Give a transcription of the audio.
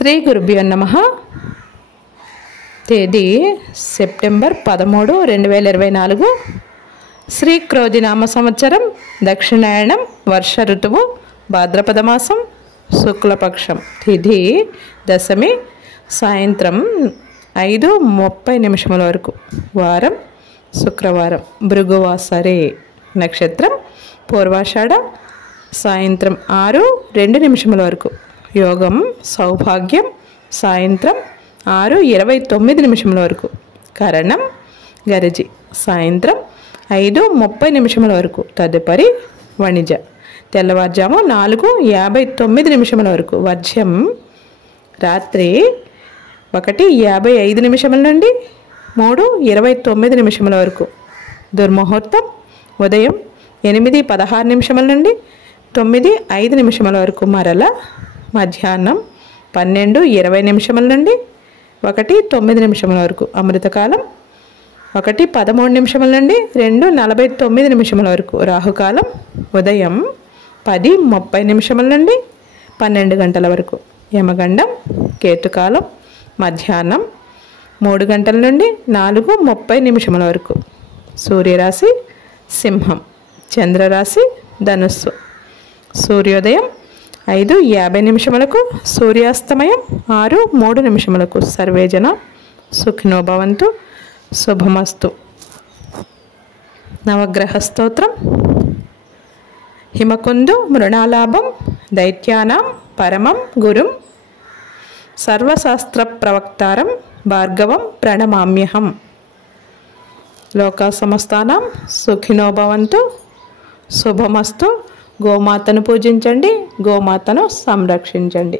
శ్రీ గురుభ్యో నమః. తేదీ సెప్టెంబర్ 13, 2024. శ్రీ క్రోధినామ సంవత్సరం, దక్షిణాయనం, వర్ష ఋతువు, భాద్రపద మాసం, శుక్లపక్షం, తిథి దశమి, సాయంత్రం 5:30 వరకు, వారం శుక్రవారం, భృగువాసరే, నక్షత్రం పూర్వాషాఢ, సాయంత్రం 6:02 వరకు, యోగం సౌభాగ్యం, సాయంత్రం 6:29 వరకు, కరణం గరజి, సాయంత్రం 5:30 వరకు, తదుపరి వణిజ, తెల్లవారుజాము 4:59 వరకు, వర్జ్యం రాత్రి 1:55 నుండి 3:29 వరకు, దుర్ముహూర్తం ఉదయం 8:16 నుండి 9:05 వరకు, మరల మధ్యాహ్నం 12:20 నుండి 1:09 వరకు, అమృతకాలం 1:13 నుండి 2:49 వరకు, రాహుకాలం ఉదయం 10:30 నుండి 12 గంటల వరకు, యమగండం కేతుకాలం మధ్యాహ్నం 3 గంటల నుండి 4:30 వరకు, సూర్యరాశి సింహం, చంద్రరాశి ధనుస్సు, సూర్యోదయం 5:50 సూర్యాస్తమయం 6:03. సర్వేజన సుఖినో భవంతు, శుభమస్తు. నవగ్రహ స్తోత్రం. హిమకుందు మృణాలాభం దైత్యానాం పరమం గురుం సర్వశాస్త్ర ప్రవక్తారం భార్గవం ప్రణమామ్యహం. లోకా సమస్తానాం సుఖినో భవంతు, శుభమస్తు. గోమాతను పూజించండి, గోమాతను సంరక్షించండి.